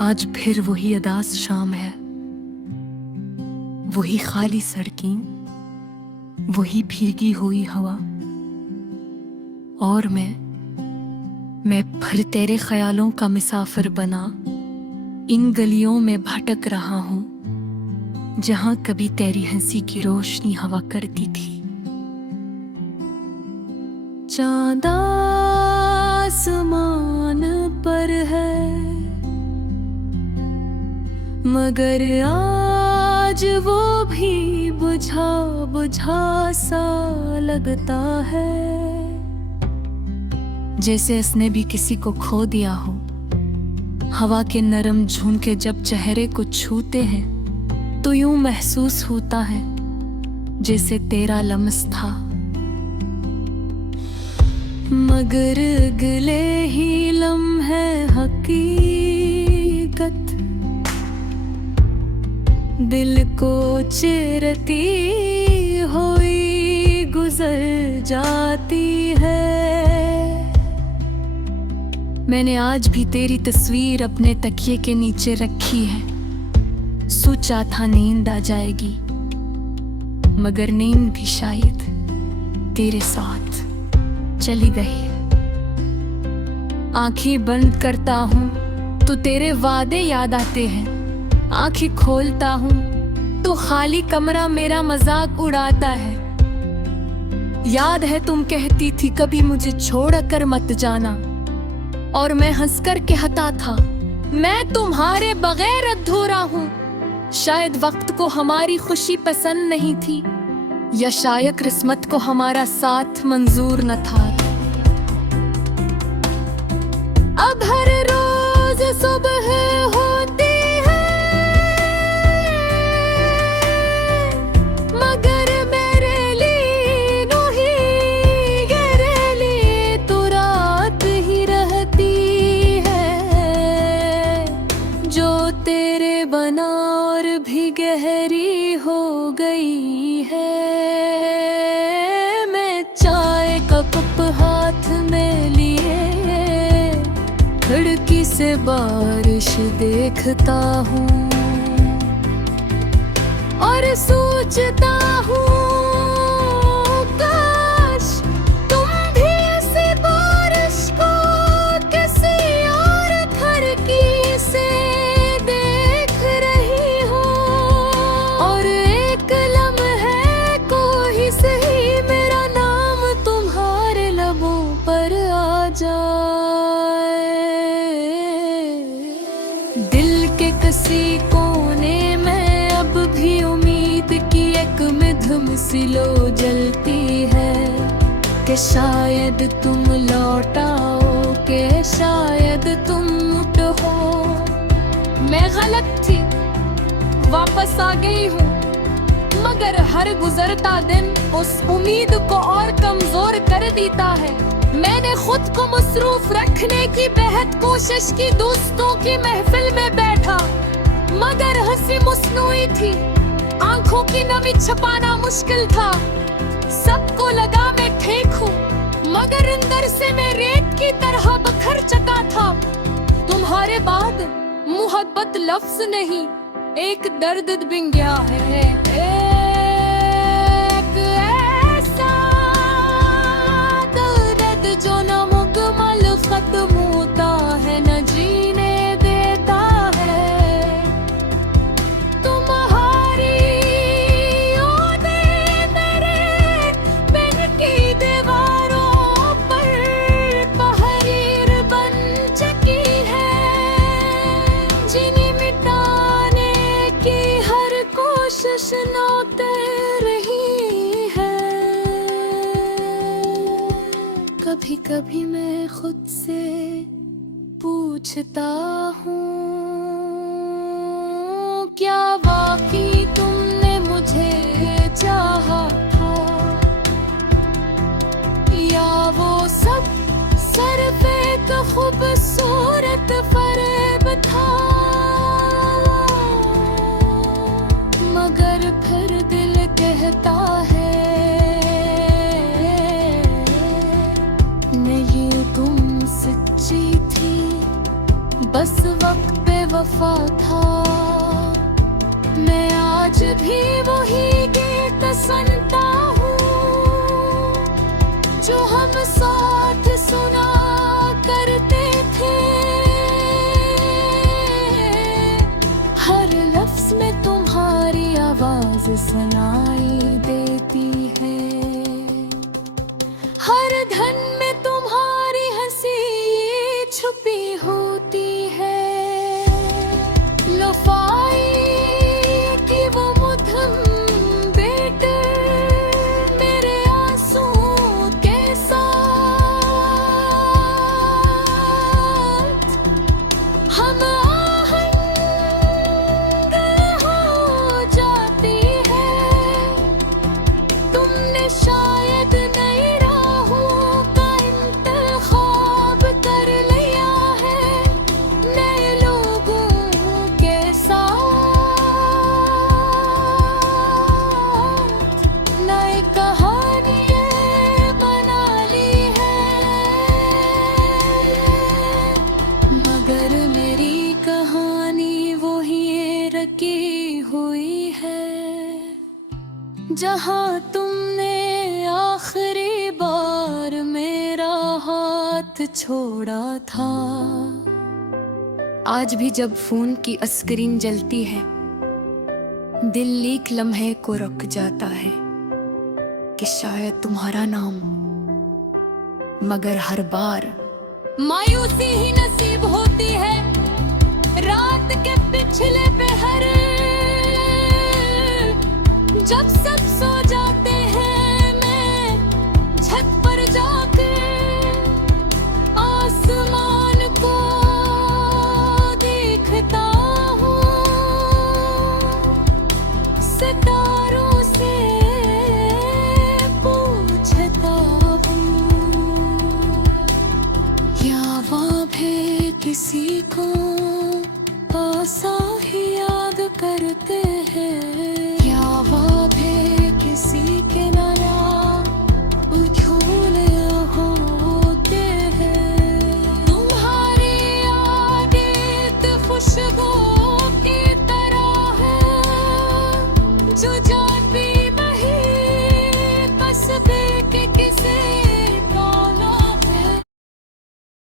आज फिर वही अदास शाम है, वही खाली सड़कें, वही भीगी हुई हवा। और मैं फिर तेरे ख्यालों का मुसाफिर बना इन गलियों में भटक रहा हूँ, जहाँ कभी तेरी हंसी की रोशनी हवा करती थी। चाँद आसमान पर है, मगर आज वो भी बुझा बुझा सा लगता है, जैसे उसने भी किसी को खो दिया हो। हवा के नरम झोंके जब चेहरे को छूते हैं तो यूं महसूस होता है जैसे तेरा लम्स था, मगर अगले ही लम्हे हकीकत दिल को चिरती हुई गुजर जाती है। मैंने आज भी तेरी तस्वीर अपने तकिए के नीचे रखी है। सोचा था नींद आ जाएगी, मगर नींद भी शायद तेरे साथ चली गई। आंखें बंद करता हूँ तो तेरे वादे याद आते हैं, आंखें खोलता हूँ तो खाली कमरा मेरा मजाक उड़ाता है। याद है तुम कहती थी कभी मुझे छोड़कर मत जाना, और मैं हंसकर कहता था मैं तुम्हारे बगैर अधूरा हूँ। शायद वक्त को हमारी खुशी पसंद नहीं थी, या शायद किस्मत को हमारा साथ मंजूर न था। अब हर रोज सुबह होती है, मगर मेरे लिए नहीं, मेरे लिए तो रात ही रहती है, जो तेरे बना और भी गहरी हो गई है। मैं चाय का कप हाथ में लिए खिड़की से बारिश देखता हूँ और सोचता हूँ काश तुम भी ऐसी बारिश को किसी और खिड़की से देख रही हो, और एक लम्हे को ही सही मेरा नाम तुम्हारे लबों पर आ जाए। दिल के किसी कोने में अब भी उम्मीद की एक मिधम सी लो जलती है, कि शायद तुम लौट आओ, कि शायद तुम उठो। मैं गलत थी, वापस आ गई हूँ, मगर हर गुजरता दिन उस उम्मीद को और कमजोर कर देता है। मैंने खुद को मसरूफ रखने की बेहद कोशिश की, दोस्तों की महफिल में बैठा, मगर हंसी मुस्नुई थी, आंखों की नमी छुपाना मुश्किल था। सबको लगा मैं ठीक हूँ, मगर अंदर से मैं रेत की तरह बखर चुका था। तुम्हारे बाद मोहब्बत लफ्ज नहीं, एक दर्द बिन गया है, एक ऐसा दर्द जो न मुकम्मल खत्म होता है, न जीने देता है। तुम्हारी यादें मेरे बिन की दीवारों पर तहरीर बन चुकी है, जिन्हें मिटाने की हर कोशिश नौते रही है। कभी कभी मैं खुद से पूछता हूँ, क्या वाकई तुमने मुझे चाहा था, या वो सब सिर्फ एक खूबसूरत फरेब था। मगर फिर दिल कहता है नहीं, तुम सच्ची थी, बस वक्त पे बेवफा था। मैं आज भी वही गीत सुनता हूँ जो हम साथ सुना करते थे। हर लफ्ज में तुम्हारी आवाज सुनाई देती है। हर धन में तुम्हारी हंसी छुपी होती है। लोफाई की वो मुद्दम बेट मेरे आंसू के साथ हम आहंग हो जाती है। तुमने शायद नई राहों का इंतखाब कर लिया है नए लोगों के साथ। नई कहानियाँ बना ली है मगर मेरी कहानी वही रखी हुई है जहाँ तुमने आखिरी बार मेरा हाथ छोड़ा था। आज भी जब फोन की स्क्रीन जलती है दिल एक लम्हे को रुक जाता है कि शायद तुम्हारा नाम, मगर हर बार मायूसी ही नसीब होती है। रात के पिछले पहर जब सब सो जाते हैं मैं छत पर जाकर आसमान को देखता हूँ। सितारों से पूछता हूँ या वहाँ भी किसी को ऐसा ही याद करते